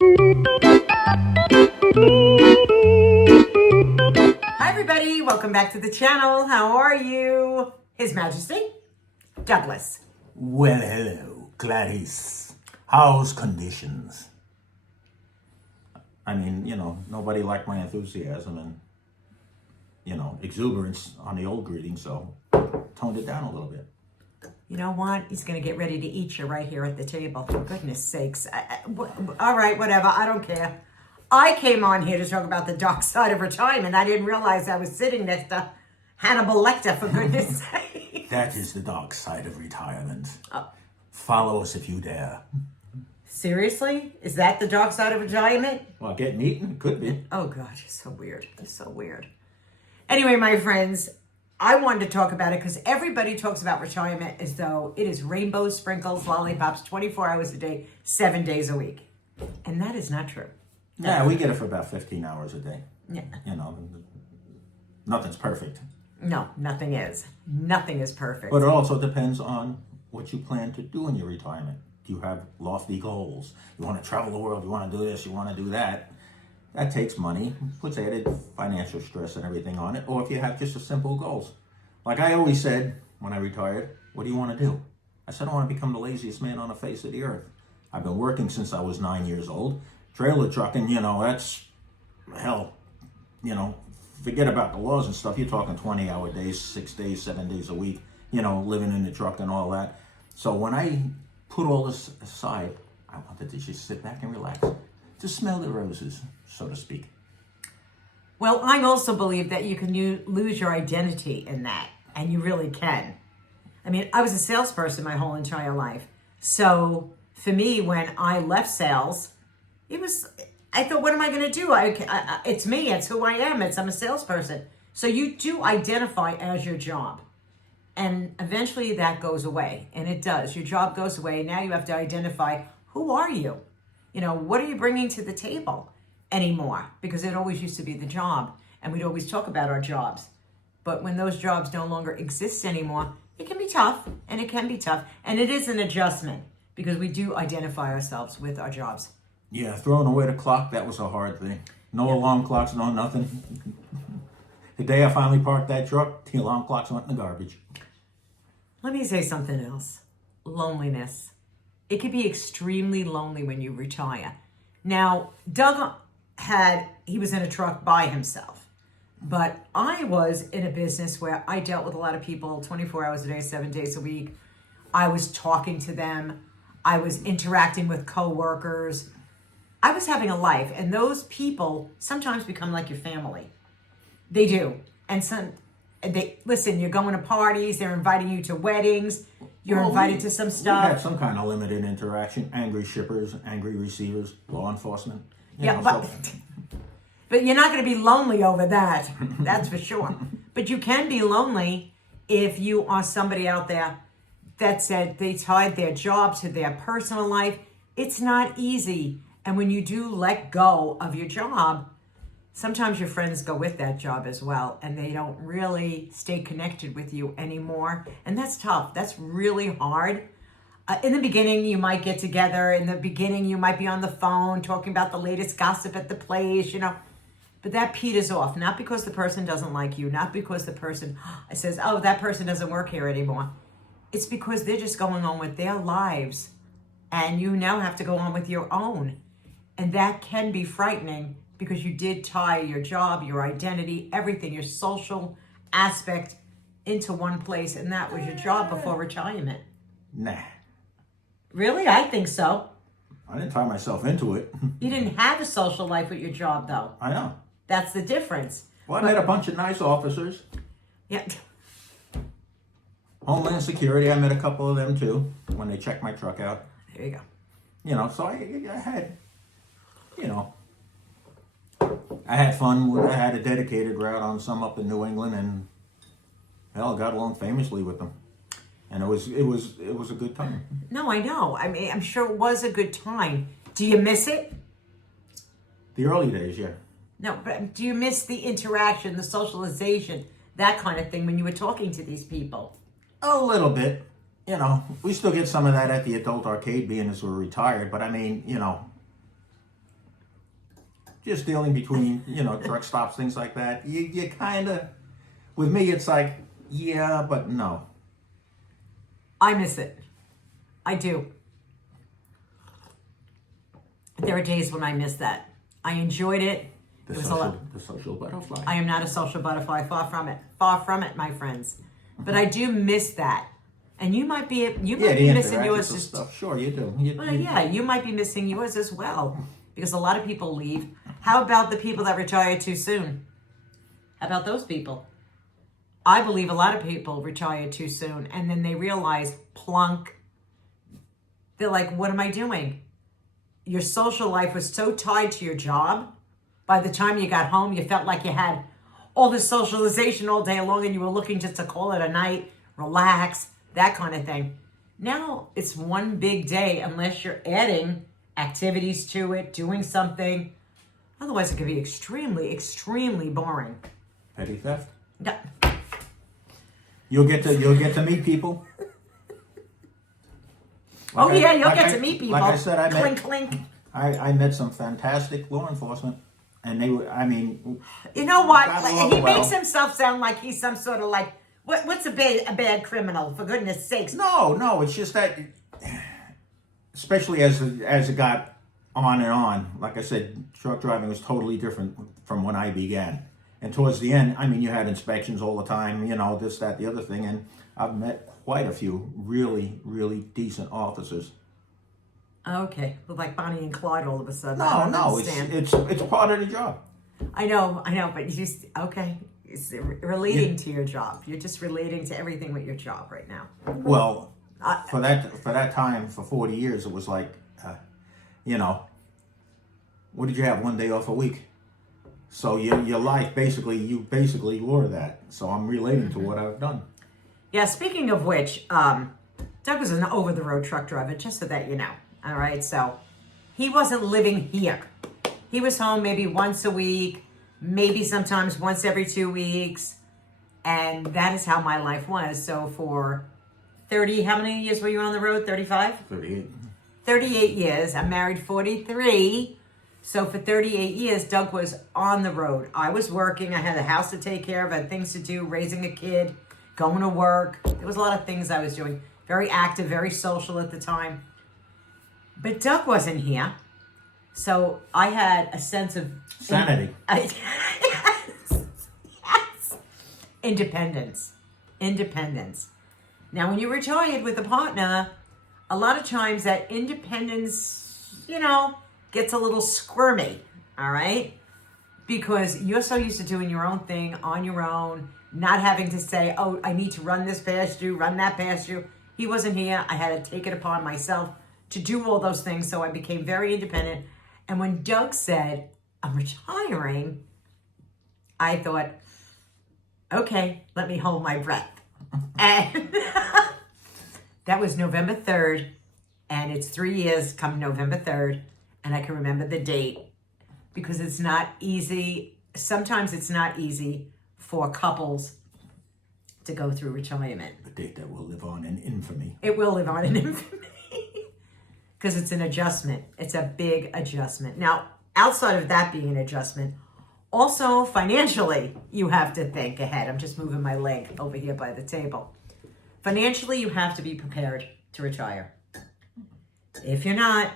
Hi everybody, welcome back to the channel. How are you? His Majesty, Douglas. Well, hello, Gladys. How's conditions? I mean, nobody liked my enthusiasm and, exuberance on the old greeting, so toned it down a little bit. You know what? He's going to get ready to eat you right here at the table. For goodness sakes. All right, whatever. I don't care. I came on here to talk about the dark side of retirement. I didn't realize I was sitting next to Hannibal Lecter, for goodness sake. That is the dark side of retirement. Oh. Follow us if you dare. Seriously? Is that the dark side of retirement? Well, getting eaten? Could be. Oh, God, you're so weird. You're so weird. Anyway, my friends, I wanted to talk about it because everybody talks about retirement as though it is rainbows, sprinkles, lollipops, 24 hours a day, 7 days a week. And that is not true. Yeah, we get it for about 15 hours a day. Yeah. Nothing's perfect. No, nothing is. Nothing is perfect. But it also depends on what you plan to do in your retirement. Do you have lofty goals? You want to travel the world, you want to do this, you want to do that. That takes money, puts added financial stress and everything on it. Or if you have just a simple goals. Like I always said when I retired, what do you want to do? I said, I want to become the laziest man on the face of the earth. I've been working since I was 9 years old. Trailer trucking, that's, hell, forget about the laws and stuff. You're talking 20-hour days, 6 days, 7 days a week, living in the truck and all that. So when I put all this aside, I wanted to just sit back and relax. To smell the roses, so to speak. Well, I also believe that you can lose your identity in that, and you really can. I mean, I was a salesperson my whole entire life. So for me, when I left sales, I thought, what am I going to do? It's me. It's who I am. I'm a salesperson. So you do identify as your job. And eventually that goes away. And it does. Your job goes away. Now you have to identify, who are you? What are you bringing to the table anymore? Because it always used to be the job. And we'd always talk about our jobs. But when those jobs no longer exist anymore, it can be tough. And it can be tough. And it is an adjustment because we do identify ourselves with our jobs. Yeah, throwing away the clock, that was a hard thing. No alarm clocks, no nothing. The day I finally parked that truck, the alarm clocks went in the garbage. Let me say something else. Loneliness. It can be extremely lonely when you retire. Now, Doug he was in a truck by himself. But I was in a business where I dealt with a lot of people 24 hours a day, 7 days a week. I was talking to them. I was interacting with coworkers. I was having a life, and those people sometimes become like your family. They do. And listen, you're going to parties, they're inviting you to weddings, you're invited to some stuff. We had some kind of limited interaction, angry shippers, angry receivers, law enforcement. But you're not going to be lonely over that. That's for sure. But you can be lonely if you are somebody out there that said they tied their job to their personal life. It's not easy. And when you do let go of your job, sometimes your friends go with that job as well, and they don't really stay connected with you anymore. And that's tough. That's really hard. In the beginning, you might get together. In the beginning, you might be on the phone talking about the latest gossip at the place, But that peters off, not because the person doesn't like you, not because the person says, oh, that person doesn't work here anymore. It's because they're just going on with their lives, and you now have to go on with your own. And that can be frightening because you did tie your job, your identity, everything, your social aspect into one place, and that was your job before retirement. Nah. Really? I think so. I didn't tie myself into it. You didn't have a social life with your job, though. I know. That's the difference. Well, I met a bunch of nice officers. Yeah. Homeland Security, I met a couple of them too when they checked my truck out. There you go. So I had, I had fun. I had a dedicated route on some up in New England, and hell, I got along famously with them. And it was a good time. No, I know. I mean, I'm sure it was a good time. Do you miss it? The early days, yeah. No, but do you miss the interaction, the socialization, that kind of thing when you were talking to these people? A little bit. We still get some of that at the adult arcade being as we're retired. But I mean, just dealing between, truck stops, things like that. You kind of, with me, it's like, yeah, but no. I miss it. I do. There are days when I miss that. I enjoyed it. The social butterfly. I am not a social butterfly. Far from it. Far from it, my friends. But I do miss that. And you might be missing yours. Stuff. Sure, you do. You might be missing yours as well. Because a lot of people leave. How about the people that retire too soon? How about those people? I believe a lot of people retire too soon. And then they realize, plunk. They're like, what am I doing? Your social life was so tied to your job. By the time you got home, you felt like you had all this socialization all day long and you were looking just to call it a night, relax, that kind of thing. Now it's one big day unless you're adding activities to it, doing something. Otherwise, it could be extremely, extremely boring. Petty theft? Yeah. You'll get to meet people. You'll get to meet people. Like I said, clink. I met some fantastic law enforcement, and they were, you know what? He makes himself sound like he's some sort of like, what's a bad criminal, for goodness sakes? No, it's just that, especially as it got on and on, like I said, truck driving was totally different from when I began. And towards the end, you had inspections all the time, this, that, the other thing, and I've met quite a few really, really decent officers. Okay, well, like Bonnie and Clyde all of a sudden. No, it's part of the job. I know, but it's relating to your job. You're just relating to everything with your job right now. Well, for that time, for 40 years, it was like, what did you have, one day off a week? So your life, you basically were that. So I'm relating to what I've done. Yeah, speaking of which, Doug was an over-the-road truck driver, just so that you know. All right, so he wasn't living here. He was home maybe once a week, maybe sometimes once every 2 weeks. And that is how my life was. So for 30, how many years were you on the road? 35? 38. 38 years. I'm married 43. So for 38 years, Doug was on the road. I was working. I had a house to take care of. I had things to do, raising a kid, going to work. There was a lot of things I was doing. Very active, very social at the time. But Doug wasn't here. So I had a sense of... sanity. Yes. Independence. Now, when you're retired with a partner, a lot of times that independence, gets a little squirmy, all right? Because you're so used to doing your own thing on your own, not having to say, oh, I need to run this past you, run that past you. He wasn't here. I had to take it upon myself to do all those things, so I became very independent. And when Doug said, I'm retiring, I thought, okay, let me hold my breath. And that was November 3rd, and it's 3 years come November 3rd, and I can remember the date because it's not easy. Sometimes it's not easy for couples to go through retirement. A date that will live on in infamy. It will live on in infamy because it's an adjustment. It's a big adjustment. Now, outside of that being an adjustment, also financially, you have to think ahead. I'm just moving my leg over here by the table. Financially, you have to be prepared to retire. If you're not,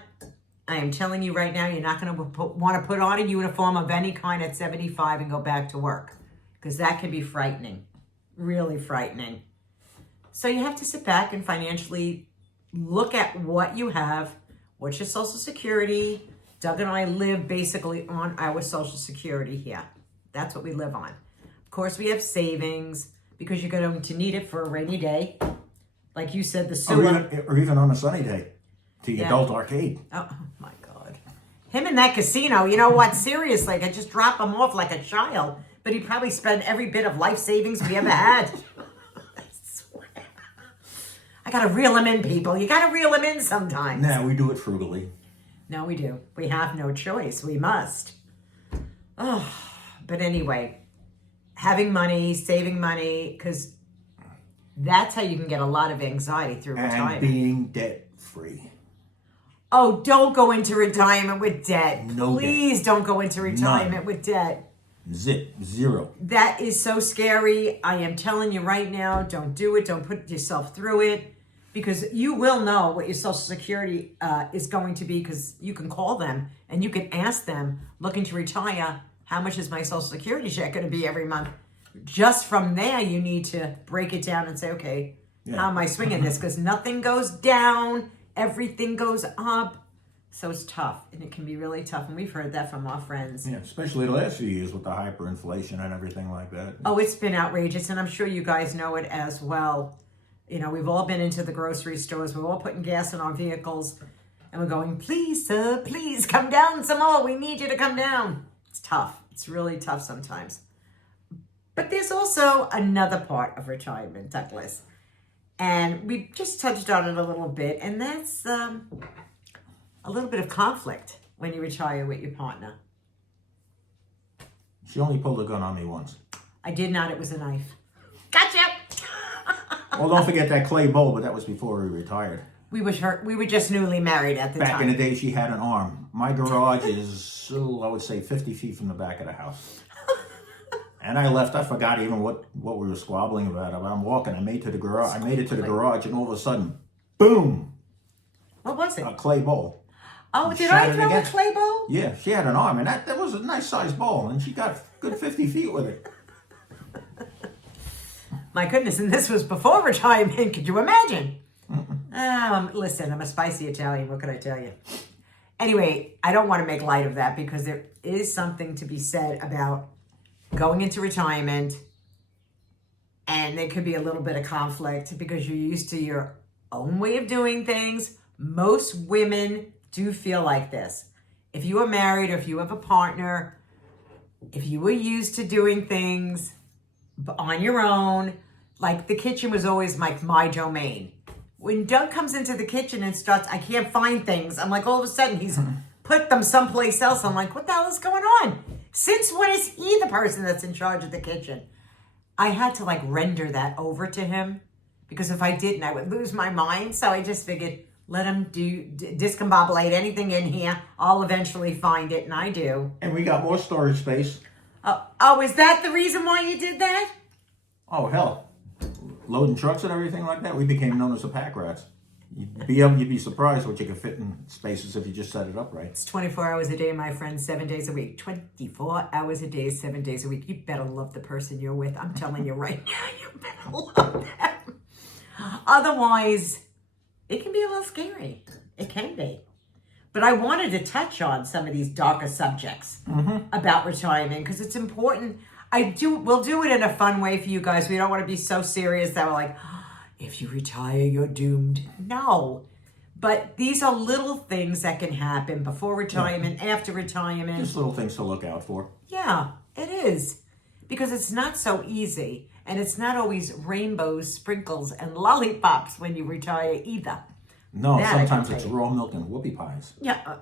I am telling you right now, you're not going to want to put on a uniform of any kind at 75 and go back to work because that can be frightening, really frightening. So you have to sit back and financially look at what you have, what's your Social Security. Doug and I live basically on our Social Security here. That's what we live on. Of course, we have savings because you're going to need it for a rainy day. Like you said, the sewer. Or even on a sunny day. To the adult arcade. Oh, my God. Him in that casino, you know what? Seriously, I could just drop him off like a child. But he'd probably spend every bit of life savings we ever had. I swear. I got to reel him in, people. You got to reel him in sometimes. Nah, we do it frugally. No, we do. We have no choice. We must. Oh, but anyway, having money, saving money, because that's how you can get a lot of anxiety through retirement. And being debt free. Oh, don't go into retirement with debt. No debt. Please don't go into retirement with debt. Zero. That is so scary. I am telling you right now, don't do it. Don't put yourself through it, because you will know what your Social Security is going to be, because you can call them and you can ask them, looking to retire, how much is my Social Security check going to be every month? Just from there, you need to break it down and say, okay, how am I swinging this? Because nothing goes down, everything goes up. So it's tough, and it can be really tough, and we've heard that from our friends. Yeah, especially the last few years with the hyperinflation and everything like that. Oh, it's been outrageous, and I'm sure you guys know it as well. You know, we've all been into the grocery stores. We're all putting gas in our vehicles, and we're going, please, sir, please come down some more. We need you to come down. It's tough. It's really tough sometimes. But there's also another part of retirement, Douglas, and we just touched on it a little bit, and that's a little bit of conflict when you retire with your partner. She only pulled a gun on me once. I did not. It was a knife. Gotcha. Well, don't forget that clay bowl, but that was before we retired. We were just newly married at the time. Back in the day, she had an arm. My garage is, I would say, 50 feet from the back of the house. And I left. I forgot even what we were squabbling about. I'm walking. I made it to the garage, and all of a sudden, boom! What was it? A clay bowl. Oh, did I throw a clay bowl? Yeah, she had an arm, and that was a nice sized bowl, and she got a good 50 feet with it. My goodness, and this was before retirement. Could you imagine? Listen, I'm a spicy Italian. What could I tell you? Anyway, I don't want to make light of that, because there is something to be said about going into retirement, and there could be a little bit of conflict because you're used to your own way of doing things. Most women do feel like this. If you are married, or if you have a partner, if you were used to doing things on your own, like the kitchen was always like my domain. When Doug comes into the kitchen and starts, I can't find things. I'm like, all of a sudden he's put them someplace else. I'm like, what the hell is going on? Since when is he the person that's in charge of the kitchen? I had to render that over to him, because if I didn't, I would lose my mind. So I just figured, let him discombobulate anything in here. I'll eventually find it, and I do. And we got more storage space. Oh, is that the reason why you did that? Oh, hell. Loading trucks and everything like that, we became known as the pack rats. You'd be surprised what you can fit in spaces if you just set it up right. It's 24 hours a day, my friend, 7 days a week. 24 hours a day, 7 days a week. You better love the person you're with. I'm telling you right now, you better love them. Otherwise, it can be a little scary. It can be. But I wanted to touch on some of these darker subjects about retirement, because it's important. We'll do it in a fun way for you guys. We don't want to be so serious that we're like, if you retire, you're doomed. No. But these are little things that can happen before retirement, after retirement. Just little things to look out for. Yeah, it is. Because it's not so easy. And it's not always rainbows, sprinkles, and lollipops when you retire either. No, sometimes it's raw milk and whoopie pies. Yeah.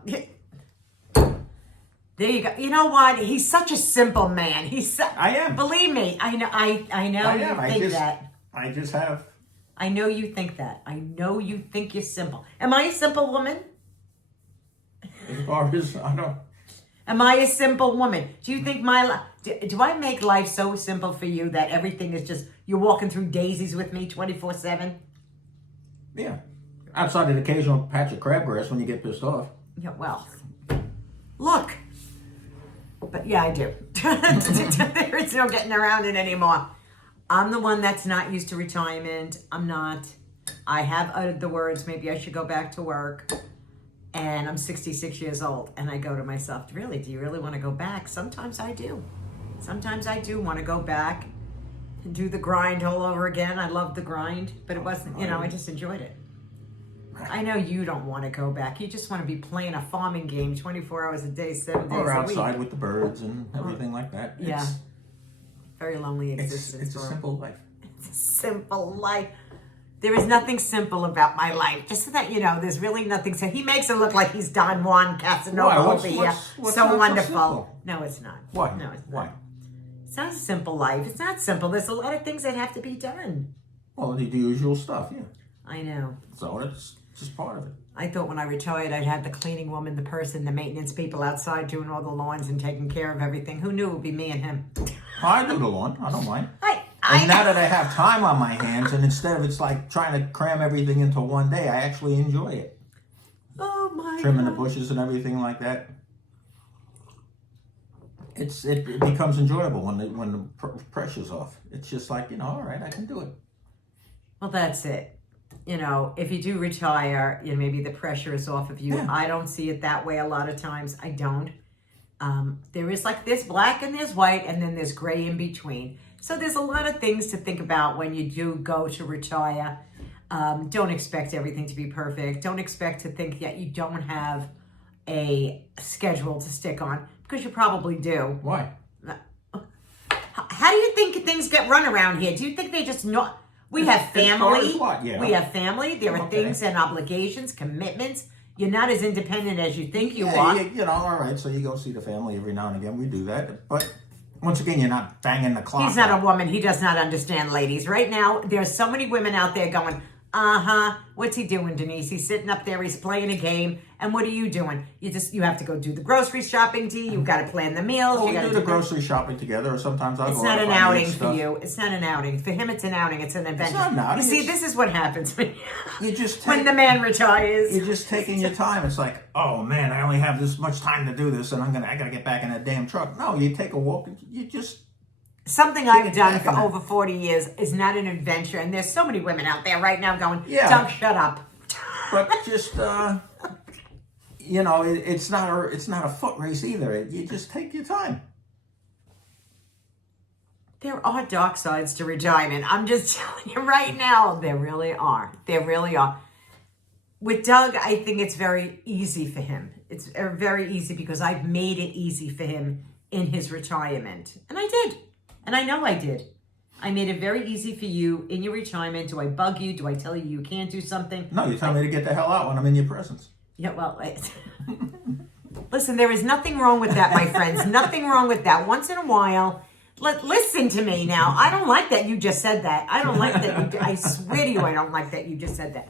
There you go. You know what? He's such a simple man. I am. Believe me, I know. I know I you am. think that. I just have. I know you think that. I know you think you're simple. Am I a simple woman? As far as I don't. Am I a simple woman? Do you think do I make life so simple for you that everything is just, you're walking through daisies with me 24/7? Yeah. Outside of the occasional patch of crabgrass when you get pissed off. Yeah, well, look. But yeah, I do. There is no getting around it anymore. I'm the one that's not used to retirement. I'm not. I have uttered the words, maybe I should go back to work. And I'm 66 years old. And I go to myself, really, do you really want to go back? Sometimes I do. Sometimes I do want to go back and do the grind all over again. I love the grind, but it wasn't, I just enjoyed it. I know you don't want to go back. You just want to be playing a farming game 24 hours a day, 7 days a week. Or outside with the birds and everything like that. Yeah. Very lonely existence. It's a simple life. It's a simple life. There is nothing simple about my life. Just so that you know, there's really nothing. So he makes it look like he's Don Juan Casanova over here. What's so not wonderful. So No, it's not. Why? No, it's not. Why? It's not a simple life. It's not simple. There's a lot of things that have to be done. Well, the usual stuff, yeah. I know. So it's just part of it. I thought when I retired, I'd have the cleaning woman, the person, the maintenance people outside doing all the lawns and taking care of everything. Who knew it would be me and him? I do the lawn. I don't mind. I And now that I have time on my hands, and instead of it's like trying to cram everything into one day, I actually enjoy it. Oh my Trimming God. the bushes and everything like that. It becomes enjoyable when the pressure's off. It's just like, all right, I can do it. Well, that's it. If you do retire, maybe the pressure is off of you. Yeah. I don't see it that way a lot of times. I don't. There is there's black and there's white and then there's gray in between. So there's a lot of things to think about when you do go to retire. Don't expect everything to be perfect. Don't expect to think that you don't have a schedule to stick on, because you probably do. Why? How do you think things get run around here? Do you think they just not? We have family. What? Yeah. We have family. There are things and obligations, commitments. You're not as independent as you think you are. All right, so you go see the family every now and again. We do that. But once again, you're not banging the clock. He's not a woman. He does not understand ladies. Right now, there's so many women out there going, what's he doing, Denise? He's sitting up there, he's playing a game. And what are you doing? You have to go do the grocery shopping, You've got to plan the meals. Well, you got we to do the grocery shopping together, or sometimes I'll go. It's not out an if I need outing for stuff. you. It's not an outing. For him, it's an outing. It's an adventure. It's not an outing. You see, this is what happens when When the man retires. You're just taking your time. It's like, oh man, I only have this much time to do this, and I gotta get back in that damn truck. No, you take a walk and you just. Something I've done for over 40 years is not an adventure, and there's so many women out there right now going, Doug, shut up. But just, it's not a foot race either. You just take your time. There are dark sides to retirement. I'm just telling you right now, there really are. There really are. With Doug, I think it's very easy for him. It's very easy because I've made it easy for him in his retirement. And I did. And I know I did. I made it very easy for you in your retirement. Do I bug you? Do I tell you you can't do something? No, you tell me to get the hell out when I'm in your presence. Yeah, well, listen, there is nothing wrong with that, my friends. Nothing wrong with that. Once in a while, listen to me now. I don't like that you just said that. I don't like that I swear to you, I don't like that you just said that.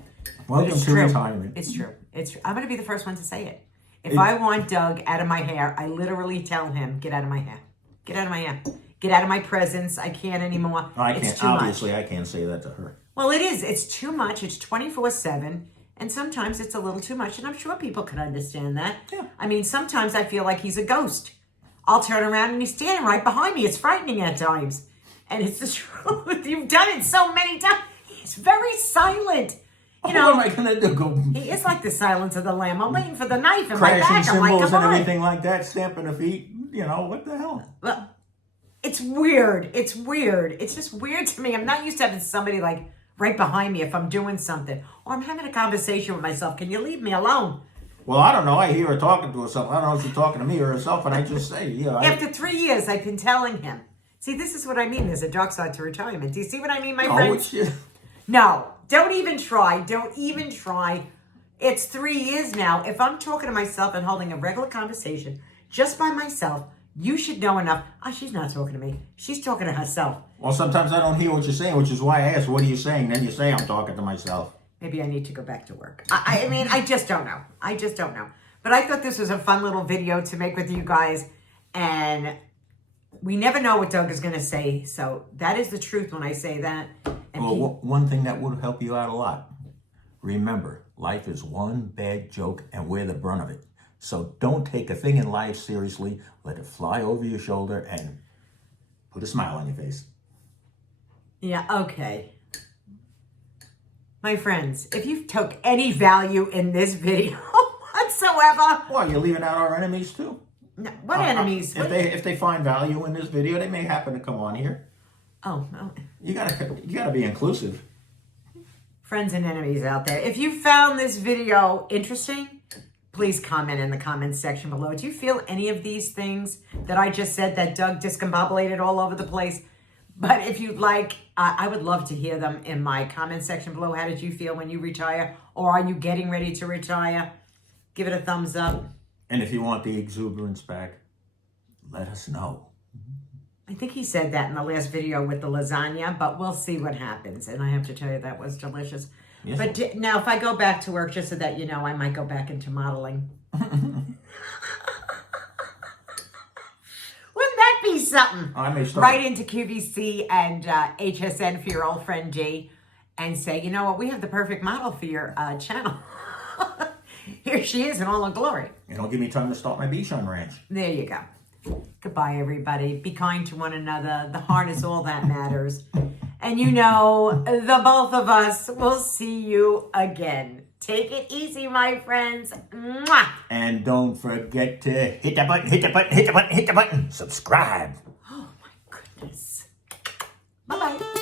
Welcome to retirement. It's true. It's true. I'm going to be the first one to say it. If I want Doug out of my hair, I literally tell him, get out of my hair. Get out of my hair. Get out of my presence. I can't anymore. I can't. It's too Obviously, much. I can't say that to her. Well, it is. It's too much. It's 24/7. And sometimes it's a little too much. And I'm sure people can understand that. Yeah. I mean, sometimes I feel like he's a ghost. I'll turn around and he's standing right behind me. It's frightening at times. And it's the truth. You've done it so many times. He's very silent. What am I going to do? Go He is like the silence of the lamb. I'm waiting for the knife in my crashing back. I'm like, cymbals come and on. everything like that, stamping the feet. What the hell? Well, it's weird. It's weird. It's just weird to me. I'm not used to having somebody like right behind me if I'm doing something. Or I'm having a conversation with myself. Can you leave me alone? Well, I don't know. I hear her talking to herself. I don't know if she's talking to me or herself, and I just say, After 3 years, I've been telling him. See, this is what I mean. There's a dark side to retirement. Do you see what I mean, my friends? No, don't even try. Don't even try. It's 3 years now. If I'm talking to myself and holding a regular conversation just by myself, you should know enough. She's not talking to me. She's talking to herself. Well, sometimes I don't hear what you're saying, which is why I ask, what are you saying? Then you say, I'm talking to myself. Maybe I need to go back to work. I mean, I just don't know. I just don't know. But I thought this was a fun little video to make with you guys. And we never know what Doug is going to say. So that is the truth when I say that. And one thing that would help you out a lot. Remember, life is one bad joke and we're the brunt of it. So don't take a thing in life seriously. Let it fly over your shoulder and put a smile on your face. Yeah, okay. My friends, if you took any value in this video whatsoever. Well, you're leaving out our enemies too. No, what enemies? If they find value in this video, they may happen to come on here. Oh, no. You gotta be inclusive. Friends and enemies out there. If you found this video interesting, please comment in the comments section below. Do you feel any of these things that I just said that Doug discombobulated all over the place? But if you'd like, I would love to hear them in my comment section below. How did you feel when you retire? Or are you getting ready to retire? Give it a thumbs up. And if you want the exuberance back, let us know. I think he said that in the last video with the lasagna, but we'll see what happens. And I have to tell you, that was delicious. Yes, But now, if I go back to work, just so that you know, I might go back into modeling. Wouldn't that be something? I may start. Right into QVC and HSN for your old friend G, and say, you know what, we have the perfect model for your channel. Here she is in all her glory. It'll give me time to start my Bichon Ranch. There you go. Goodbye, everybody. Be kind to one another. The heart is all that matters. And you know, the both of us will see you again. Take it easy, my friends. Mwah! And don't forget to hit the button, hit the button, hit the button, hit the button. Subscribe. Oh, my goodness. Bye-bye.